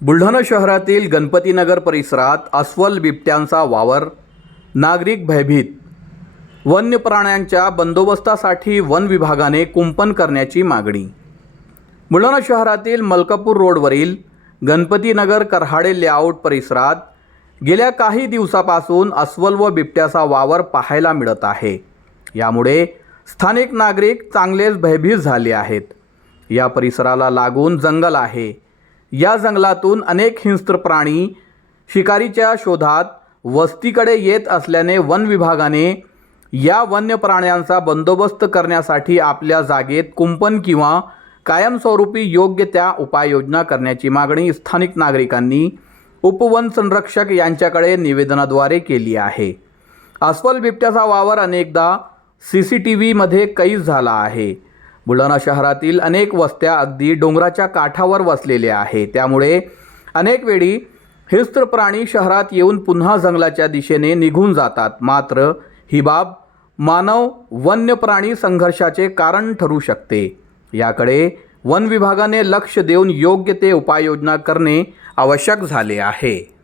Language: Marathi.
बुलढाणा शहरातील गणपतीनगर परिसरात अस्वल बिबट्यांचा वावर, नागरिक भयभीत। वन्य प्राण्यांच्या बंदोबस्तासाठी वन विभागाने कुंपण करण्याची मागणी। बुलढाणा शहरातील मलकापूर रोडवरील गणपतीनगर करहाडे लेआउट परिसरात गेल्या काही दिवसापासून अस्वल व बिबट्याचा वावर पाहायला मिळत आहे। यामुळे स्थानिक नागरिक चांगलेच भयभीत झाले आहेत। या परिसराला लागून जंगल आहे। या जंगलातून अनेक हिंस्त्र प्राणी शिकारीच्या शोधात वस्तीकडे येत असल्याने वन विभागाने या वन्य प्राण्यांचा बंदोबस्त करण्यासाठी आपल्या जागेत कुंपण किंवा कायमस्वरूपी योग्य त्या उपाययोजना करण्याची मागणी स्थानिक नागरिकांनी उपवन संरक्षक यांच्याकडे निवेदनाद्वारे केली आहे। अस्वल बिबट्याचा वावर अनेकदा CCTVमध्ये कैद झाला आहे। बुलढाणा शहरातील अनेक वस्त्या अगदी डोंगराच्या काठावर वसलेल्या आहेत। त्यामुळे अनेक वेळी हिंस्त्र प्राणी शहरात येऊन पुन्हा जंगलाच्या दिशेने निघून जातात। मात्र ही बाब मानव वन्य प्राणी संघर्षाचे कारण ठरू शकते। याकडे वन विभागाने लक्ष देऊन योग्य ते उपाययोजना करणे आवश्यक झाले आहे।